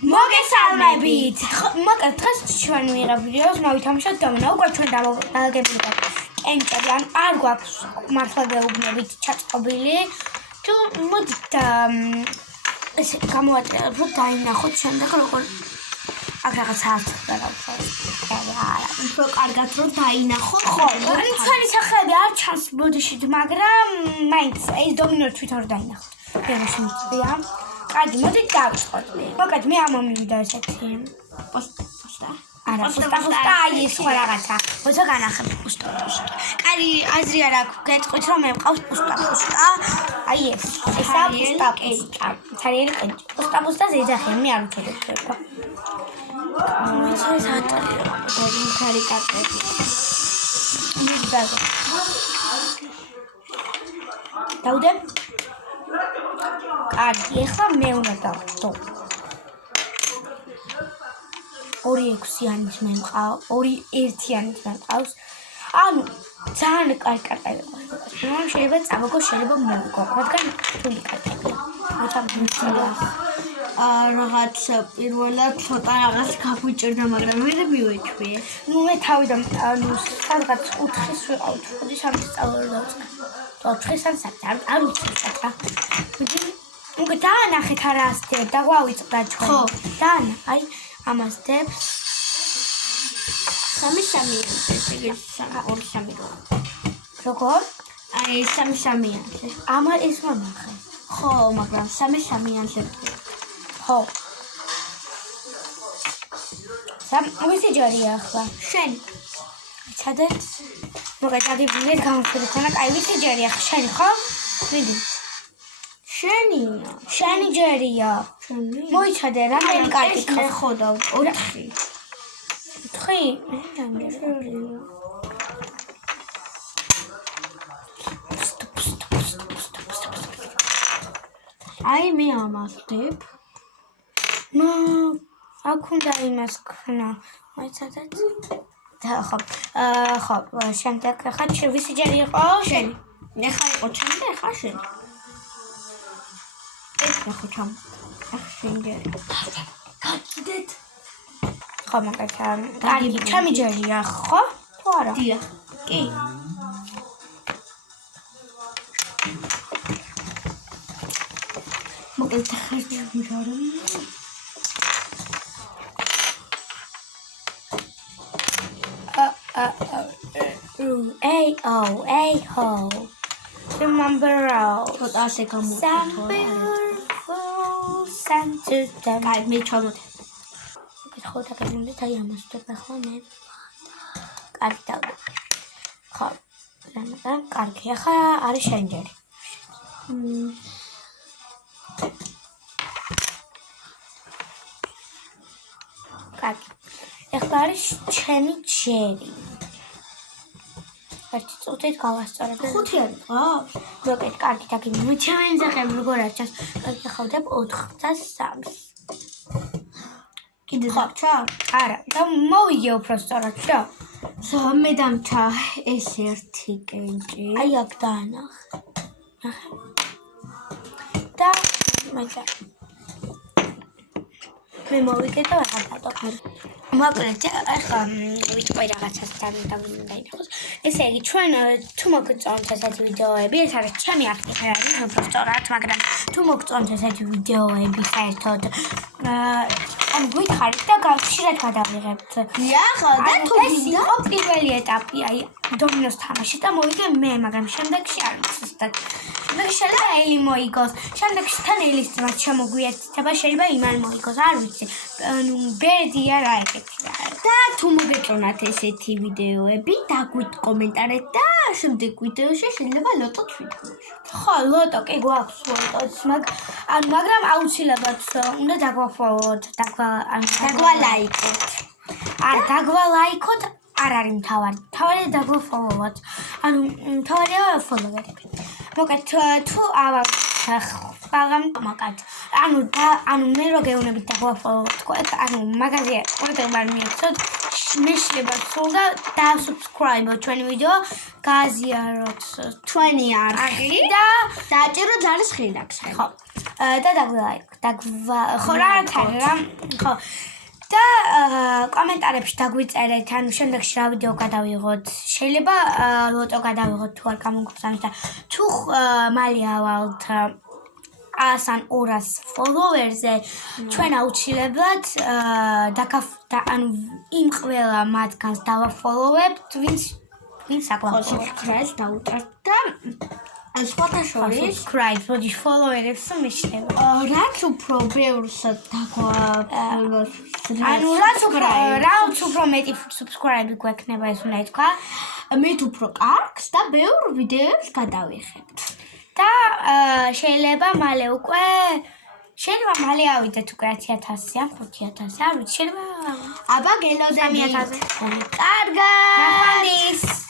მოგესალმებით. მოკლედ დღეს ჩვენ ვიღებ ვიდეოს, მოვითამაშოთ დომინო. უკვე ჩვენ დავაგებული გვაქვს კენჭები, ან არ გვაქვს მართლა გეუბნებით ჩაწყობილი. თუ მოდით ესე გამოვაწეროთ, რომ დაინახოთ შემდეგ როგორ აქ რაღაც არცდა გავხსოვთ. უფრო კარგად რომ დაინახოთ. ხო, ანუ ჩვენი სახელები არ ჩანს ბოდიშით, მაგრამ მაინც ეს დომინო თვითონ დაინახოთ. ფერში მიწია. კარგი, მოდით დავწყოთ. მოკლედ მე ამომივიდა ესეთი პოსტა. არა, პოსტა ის სხვა რაღაცა. მოიცა განახებ პოსტა. კარგი, აზრი არ აქვს, გეტყვით რომ მე მყავს პოსტა. აი ესა პოსტა. თარიელი კენჭი. პოსტას ეძახიან, მე არ ვიცოდი ხო. ეს ატარია, ხარი კარტები. მიგდაგო. დაუდე? კარგი, ახლა მე უნდა დავხტო. 2-6-იანიც მე მყავს, 2-1-იანიც მე მყავს. ანუ ძალიან კარგი კარტები მაქვს. შეიძლება წავაგო, შეიძლება მოვიგო, რადგან თული კარტებია. მოთამაშეა. რაღაც პირველად ცოტა რაღაც გაგვიჭირდა, მაგრამ მე მივეჩვიე. ნუ მე თავიდან ანუ სადღაც 4-ის ვიყავთ, 3 სწავლობ დავწყე. 4-ის ან 7, არ ვიცი რა. უკვე დაანახეთ არა ასტებ, დაგვავიწყდა ჩვენ. ხო. დაანა, აი ამას დებს. 3-3-იან, ესე 2-3 რო. როგორ? აი 3-3-იან. ამა ეს მომახე. ხო, მაგრამ 3-3-იანზე. ხო. ვისი ჯარია ახლა? შენ. ცადეთ. მოკლედ აგიბილეთ გამოფრთხილეთ, აი ვისი ჯარია ახლა? შენი ხო? მიდი. შენი ჯერია. მოიცადე რა მე კარტი მე ხოდა 4. 4? აი მე ამას ვდებ. აქ უნდა იმას ქნა. მოიცადეთ. და ხო. ხო, შემდეგ ხა ვისი ჯერი იყო? შენი. ეხა იყო ჩემი და ეხა შენი. ეხა ჩამ. ახ შენჯერი. გაკიდეთ. ხო, მაგათ. კარგი, ჩემი ჯერია, ხო? თუ არა? დიახ. კი. მოკლედ ახლა ჯარი. Hey ho. Remember all. ცოტა ასე გამოვიდა. აი მე ჩამოთ. ხო და გამოდით აი ამას ვდება ხო მე. კარგი დავდა. ხო. მაგრამ კარგი ახლა არის შენჯერი. კარგი. ახლა არის ჩემი ჯერი. ერთი წუთით გავასწორებ. 5 არის ხო? მოკლედ კარგი დაგიმო. ჩემი ძაღლები როგორ არის ჩას? კარგი ხავდებ 4-3. კიდე დაგჭა? არა, და მოვიგე უფრო სწორად, რა? მე დამჭა ეს ერთი კენჭი. აი აქ დაანახე. ნახე. და მაგა. მე მოვიგე და აღარ დავყარ. მოკლედ ახლა ვიტყვი რაღაცას დაინახოს. ესე იგი ჩვენ თუ მოგწონთ ესეთი ვიდეოები, ეს არის ჩემი არქივი არის უფრო სწორად, მაგრამ თუ მოგწონთ ესეთი ვიდეოები საერთოდ ან გვითხარით და ხშირად გადავიღებთ. დიახ, და თუ ეს იყო პირველი ეტაპი, აი დომინოს თამაში და მოვიგე მე, მაგრამ შემდეგში არ ვიცი ზუსტად. შემდეგში შეიძლება ელი მოიგოს, შემდეგში თან ელის ძმაც შემოგვიერთდება, შეიძლება იმან მოიგოს, არ ვიცი. ანუ ბედია რა ეკეთი რა. და თუ მოგეწონათ ესეთი ვიდეოები, დაგვით კომენტარით და შემდეგ ვიდეოში შეიძლება ლოტოც ვიტყვით. ხო, ლოტო კი გვაქვს ლოტოც, მაგრამ აუცილებლად უნდა დაგვაფოლოვოთ, დაგვალაიკოთ. არ დაგვალაიკოთ, არ არის მთავარი. მთავარია დაგვაფოლოვოთ. ანუ მთავარია ფოლოვერები. მოკლედ თუ ავაგავთ მაგათ ანუ მე რო გეუბნებით და გვაფოლოვოთ თქვა, ანუ მაგაზია ყველგან მიეცოთ, მე შეიძლება სულ და subscribe-ო ჩვენი ვიდეო, გააზიაროთ ჩვენი არხი და დააჭეროთ ძალის ხილაკს. ხო. და ხო რა ხო და კომენტარებში დაგვიწერეთ, ანუ შემდეგში რა ვიდეო გადავიღოთ. შეიძლება ლოტო გადავიღოთ თუ არ გამოგხსნით და თუ მალე ავალთ 100 ან 200 ფოლოვერზე ჩვენ აუცილებლად ანუ იმ ყველა მათგანს დავაფოლოვებთ, ვინც აგვაფოლოვებს. subscribe დაუჭერთ და სხვათა შორის subscribe, მოდი follow-ერებს მიჩნდება. რაც უფრო ბევრს დაგვაფოლოვებს. ანუ რაც უფრო მეტი subscribe გვექნება ეს უნდა ითქვა. მით უფრო კარგს და ბევრ ვიდეოებს გადავიხებთ. და შეიძლება მალე ავიდეთ უკვე 10,000 ან 5,000, არ ვიცი, შეიძლება აბა გელოდებით. 3,000. კარგად. ნახვამდის.